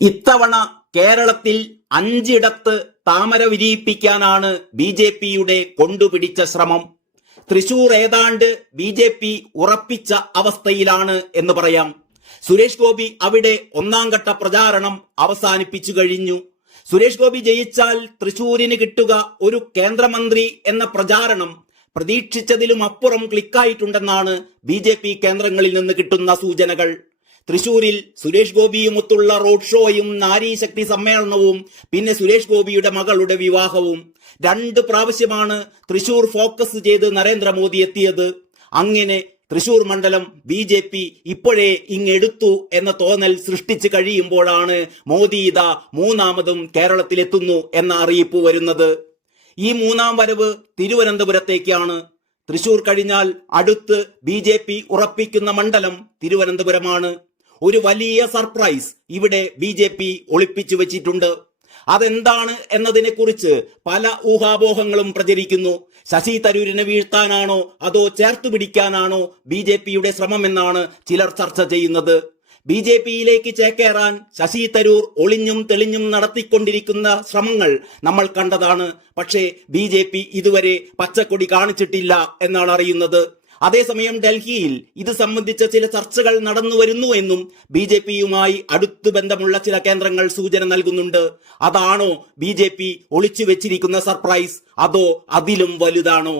ഇത്തവണ കേരളത്തിൽ 5 താമര വിരിയിപ്പിക്കാനാണ് BJPയുടെ കൊണ്ടുപിടിച്ച ശ്രമം. തൃശൂർ ഏതാണ്ട് BJP ഉറപ്പിച്ച അവസ്ഥയിലാണ് എന്ന് പറയാം. സുരേഷ് ഗോപി അവിടെ 1ാം ഘട്ട പ്രചാരണം അവസാനിപ്പിച്ചു കഴിഞ്ഞു. സുരേഷ് ഗോപി ജയിച്ചാൽ തൃശൂരിന് കിട്ടുക ഒരു കേന്ദ്രമന്ത്രി എന്ന പ്രചാരണം പ്രതീക്ഷിച്ചതിലും അപ്പുറം ക്ലിക്കായിട്ടുണ്ടെന്നാണ് BJP കേന്ദ്രങ്ങളിൽ നിന്ന് കിട്ടുന്ന സൂചനകൾ. തൃശൂരിൽ സുരേഷ് ഗോപിയുമൊത്തുള്ള റോഡ് ഷോയും നാരീശക്തി സമ്മേളനവും പിന്നെ സുരേഷ് ഗോപിയുടെ മകളുടെ വിവാഹവും 2 പ്രാവശ്യമാണ് തൃശൂർ ഫോക്കസ് ചെയ്ത് നരേന്ദ്രമോദി എത്തിയത്. അങ്ങനെ തൃശൂർ മണ്ഡലം BJP ഇപ്പോഴേ ഇങ്ങെടുത്തു എന്ന തോന്നൽ സൃഷ്ടിച്ചു കഴിയുമ്പോഴാണ് മോദി ഇതാ 3ാമതും കേരളത്തിലെത്തുന്നു എന്ന അറിയിപ്പ് വരുന്നത്. ഈ 3ാം വരവ് തിരുവനന്തപുരത്തേക്കാണ്. തൃശൂർ കഴിഞ്ഞാൽ അടുത്ത് BJP ഉറപ്പിക്കുന്ന മണ്ഡലം തിരുവനന്തപുരമാണ്. ഒരു വലിയ സർപ്രൈസ് ഇവിടെ BJP ഒളിപ്പിച്ചു വെച്ചിട്ടുണ്ട്. അതെന്താണ് എന്നതിനെ കുറിച്ച് പല ഊഹാപോഹങ്ങളും പ്രചരിക്കുന്നു. ശശി തരൂരിനെ വീഴ്ത്താനാണോ അതോ ചേർത്തു പിടിക്കാനാണോ BJPയുടെ ശ്രമമെന്നാണ് ചിലർ ചർച്ച ചെയ്യുന്നത്. BJPയിലേക്ക് ചേക്കേറാൻ ശശി തരൂർ ഒളിഞ്ഞും തെളിഞ്ഞും നടത്തിക്കൊണ്ടിരിക്കുന്ന ശ്രമങ്ങൾ നമ്മൾ കണ്ടതാണ്. പക്ഷേ BJP ഇതുവരെ പച്ചക്കൊടി കാണിച്ചിട്ടില്ല എന്നാണ് അറിയുന്നത്. അതേസമയം ഡൽഹിയിൽ ഇത് സംബന്ധിച്ച ചില ചർച്ചകൾ നടന്നു വരുന്നു എന്നും BJPയുമായി അടുത്തു ബന്ധമുള്ള ചില കേന്ദ്രങ്ങൾ സൂചന നൽകുന്നുണ്ട്. അതാണോ BJP ഒളിച്ചു വെച്ചിരിക്കുന്ന സർപ്രൈസ്, അതോ അതിലും വലുതാണോ?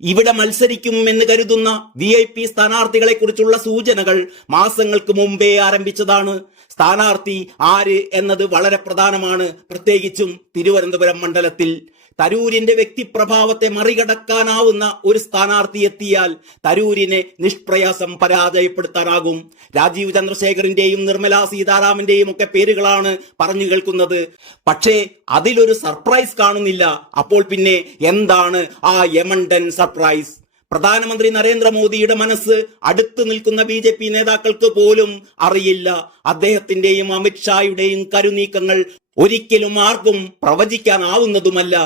ഇവിടെ മത്സരിക്കും എന്ന് കരുതുന്ന VIP സ്ഥാനാർത്ഥികളെ കുറിച്ചുള്ള സൂചനകൾ മാസങ്ങൾക്ക് മുമ്പേ ആരംഭിച്ചതാണ്. സ്ഥാനാർത്ഥി ആര് എന്നത് വളരെ പ്രധാനമാണ്, പ്രത്യേകിച്ചും തിരുവനന്തപുരം മണ്ഡലത്തിൽ. തരൂരിന്റെ വ്യക്തിപ്രഭാവത്തെ മറികടക്കാനാവുന്ന ഒരു സ്ഥാനാർത്ഥി എത്തിയാൽ തരൂരിനെ നിഷ്പ്രയാസം പരാജയപ്പെടുത്താനാകും. രാജീവ് ചന്ദ്രശേഖറിന്റെയും നിർമ്മലാ സീതാരാമന്റെയും ഒക്കെ പേരുകളാണ് പറഞ്ഞു കേൾക്കുന്നത്. പക്ഷേ അതിലൊരു സർപ്രൈസ് കാണുന്നില്ല. അപ്പോൾ പിന്നെ എന്താണ് ആ യമണ്ടൻ സർപ്രൈസ്? പ്രധാനമന്ത്രി നരേന്ദ്രമോദിയുടെ മനസ്സ് അടുത്തു നിൽക്കുന്ന BJP നേതാക്കൾക്ക് പോലും അറിയില്ല. അദ്ദേഹത്തിന്റെയും അമിത്ഷായുടെയും കരുനീക്കങ്ങൾ ഒരിക്കലും ആർക്കും പ്രവചിക്കാനാവുന്നതുമല്ല.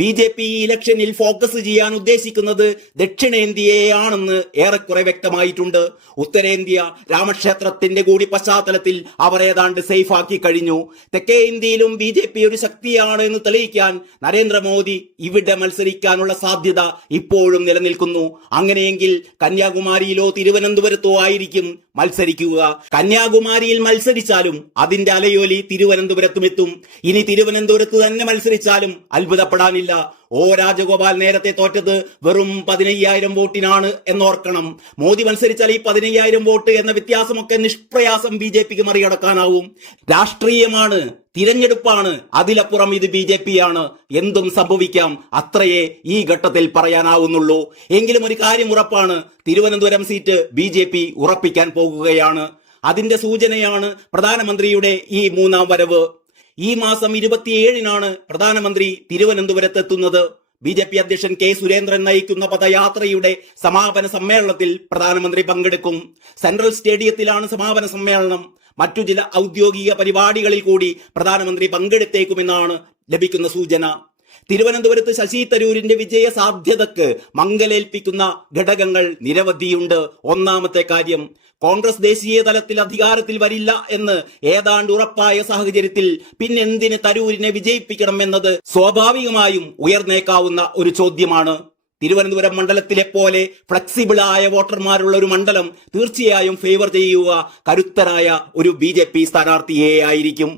BJP ഇലക്ഷനിൽ ഫോക്കസ് ചെയ്യാൻ ഉദ്ദേശിക്കുന്നത് ദക്ഷിണേന്ത്യയെയാണെന്ന് ഏറെക്കുറെ വ്യക്തമായിട്ടുണ്ട്. ഉത്തരേന്ത്യ രാമക്ഷേത്രത്തിന്റെ കൂടി പശ്ചാത്തലത്തിൽ അവർ ഏതാണ്ട് സേഫാക്കി കഴിഞ്ഞു. തെക്കേ ഇന്ത്യയിലും BJP ഒരു ശക്തിയാണ് എന്ന് തെളിയിക്കാൻ നരേന്ദ്രമോദി ഇവിടെ മത്സരിക്കാനുള്ള സാധ്യത ഇപ്പോഴും നിലനിൽക്കുന്നു. അങ്ങനെയെങ്കിൽ കന്യാകുമാരിയിലോ തിരുവനന്തപുരത്തോ ആയിരിക്കും മത്സരിക്കുക. കന്യാകുമാരിയിൽ മത്സരിച്ചാലും അതിന്റെ അലയൊലി തിരുവനന്തപുരത്തും എത്തും. ഇനി തിരുവനന്തപുരത്ത് തന്നെ മത്സരിച്ചാലും അത്ഭുതപ്പെടാനില്ല. O രാജഗോപാൽ നേരത്തെ തോറ്റത് വെറും 15,000 വോട്ടിനാണ് എന്നോർക്കണം. മോദി മത്സരിച്ചാൽ ഈ 15,000 വോട്ട് എന്ന വ്യത്യാസമൊക്കെ നിഷ്പ്രയാസം BJPക്ക് മറികടക്കാനാവും. രാഷ്ട്രീയമാണ്, തിരഞ്ഞെടുപ്പാണ്, അതിലപ്പുറം ഇത് BJPയാണ്. എന്തും സംഭവിക്കാം, അത്രയേ ഈ ഘട്ടത്തിൽ പറയാനാവുന്നുള്ളൂ. എങ്കിലും ഒരു കാര്യം ഉറപ്പാണ്, തിരുവനന്തപുരം സീറ്റ് BJP ഉറപ്പിക്കാൻ പോകുകയാണ്. അതിന്റെ സൂചനയാണ് പ്രധാനമന്ത്രിയുടെ ഈ 3ാം വരവ്. ഈ മാസം 27-നാണ് പ്രധാനമന്ത്രി തിരുവനന്തപുരത്തെത്തുന്നത്. BJP അധ്യക്ഷൻ K. സുരേന്ദ്രൻ നയിക്കുന്ന പദയാത്രയുടെ സമാപന സമ്മേളനത്തിൽ പ്രധാനമന്ത്രി പങ്കെടുക്കും. സെൻട്രൽ സ്റ്റേഡിയത്തിലാണ് സമാപന സമ്മേളനം. മറ്റു ചില ഔദ്യോഗിക പരിപാടികളിൽ കൂടി പ്രധാനമന്ത്രി പങ്കെടുത്തേക്കുമെന്നാണ് ലഭിക്കുന്ന സൂചന. തിരുവനന്തപുരത്ത് ശശി തരൂരിന്റെ വിജയ സാധ്യതക്ക് മങ്ങലേൽപ്പിക്കുന്ന ഘടകങ്ങൾ നിരവധിയുണ്ട്. ഒന്നാമത്തെ കാര്യം, കോൺഗ്രസ് ദേശീയ തലത്തിൽ അധികാരത്തിൽ വരില്ല എന്ന് ഏതാണ്ട് ഉറപ്പായ സാഹചര്യത്തിൽ പിന്നെന്തിന് തരൂരിനെ വിജയിപ്പിക്കണം എന്നത് സ്വാഭാവികമായും ഉയർന്നേക്കാവുന്ന ഒരു ചോദ്യമാണ്. തിരുവനന്തപുരം മണ്ഡലത്തിലെ പോലെ ഫ്ലെക്സിബിളായ വോട്ടർമാരുള്ള ഒരു മണ്ഡലം തീർച്ചയായും ഫേവർ ചെയ്യുക കരുത്തനായ ഒരു BJP സ്ഥാനാർത്ഥിയെ ആയിരിക്കും.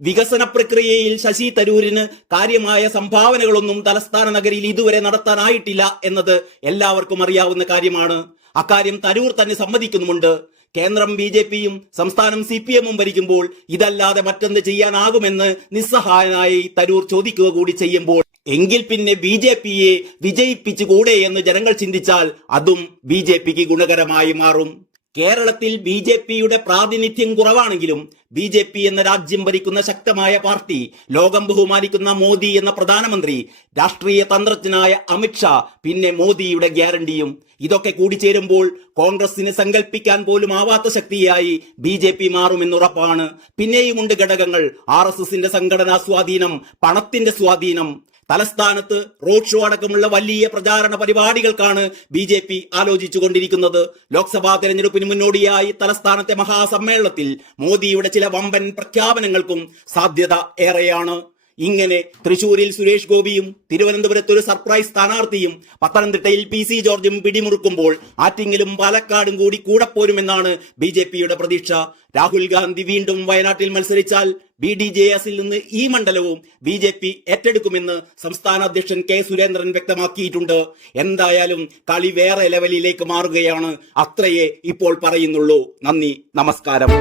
വികസന പ്രക്രിയയിൽ ശശി തരൂരിന് കാര്യമായ സംഭാവനകളൊന്നും തലസ്ഥാന നഗരിയിൽ ഇതുവരെ നടത്താനായിട്ടില്ല എന്നത് എല്ലാവർക്കും അറിയാവുന്ന കാര്യമാണ്. അക്കാര്യം തരൂർ തന്നെ സമ്മതിക്കുന്നുമുണ്ട്. കേന്ദ്രം BJPയും സംസ്ഥാനം CPM-ഉം ഭരിക്കുമ്പോൾ ഇതല്ലാതെ മറ്റെന്ത് ചെയ്യാനാകുമെന്ന് നിസ്സഹായനായി തരൂർ ചോദിക്കുക കൂടി ചെയ്യുമ്പോൾ എങ്കിൽ പിന്നെ BJPയെ വിജയിപ്പിച്ചുകൂടെ എന്ന് ജനങ്ങൾ ചിന്തിച്ചാൽ അതും BJPക്ക് ഗുണകരമായി മാറും. കേരളത്തിൽ BJPയുടെ പ്രാതിനിധ്യം കുറവാണെങ്കിലും BJP എന്ന രാജ്യം ഭരിക്കുന്ന ശക്തമായ പാർട്ടി, ലോകം ബഹുമാനിക്കുന്ന മോദി എന്ന പ്രധാനമന്ത്രി, രാഷ്ട്രീയ തന്ത്രജ്ഞനായ അമിത്ഷാ, പിന്നെ മോദിയുടെ ഗ്യാരണ്ടിയും ഇതൊക്കെ കൂടിച്ചേരുമ്പോൾ കോൺഗ്രസിന് സങ്കല്പിക്കാൻ പോലും ആവാത്ത ശക്തിയായി BJP മാറുമെന്നുറപ്പാണ്. പിന്നെയുമുണ്ട് ഘടകങ്ങൾ. RSSന്റെ സംഘടനാ സ്വാധീനം, പണത്തിന്റെ സ്വാധീനം. തലസ്ഥാനത്ത് റോഡ് ഷോ അടക്കമുള്ള വലിയ പ്രചാരണ പരിപാടികൾക്കാണ് BJP ആലോചിച്ചുകൊണ്ടിരിക്കുന്നത്. ലോക്സഭാ തെരഞ്ഞെടുപ്പിന് മുന്നോടിയായി തലസ്ഥാനത്തെ മഹാസമ്മേളനത്തിൽ മോദിയുടെ ചില വമ്പൻ പ്രഖ്യാപനങ്ങൾക്കും സാധ്യത ഏറെയാണ്. ഇങ്ങനെ തൃശൂരിൽ സുരേഷ് ഗോപിയും തിരുവനന്തപുരത്ത് ഒരു സർപ്രൈസ് സ്ഥാനാർത്ഥിയും പത്തനംതിട്ടയിൽ PC ജോർജും പിടിമുറുക്കുമ്പോൾ ആറ്റിങ്ങലും പാലക്കാടും കൂടി കൂടെ പോരുമെന്നാണ് BJPയുടെ പ്രതീക്ഷ. രാഹുൽ ഗാന്ധി വീണ്ടും വയനാട്ടിൽ മത്സരിച്ചാൽ BDJS-ൽ നിന്ന് ഈ മണ്ഡലവും BJP ഏറ്റെടുക്കുമെന്ന് സംസ്ഥാന അധ്യക്ഷൻ K സുരേന്ദ്രൻ വ്യക്തമാക്കിയിട്ടുണ്ട്. എന്തായാലും കളി വേറെ ലെവലിലേക്ക് മാറുകയാണ്. അത്രയേ ഇപ്പോൾ പറയുന്നുള്ളൂ. നന്ദി, നമസ്കാരം.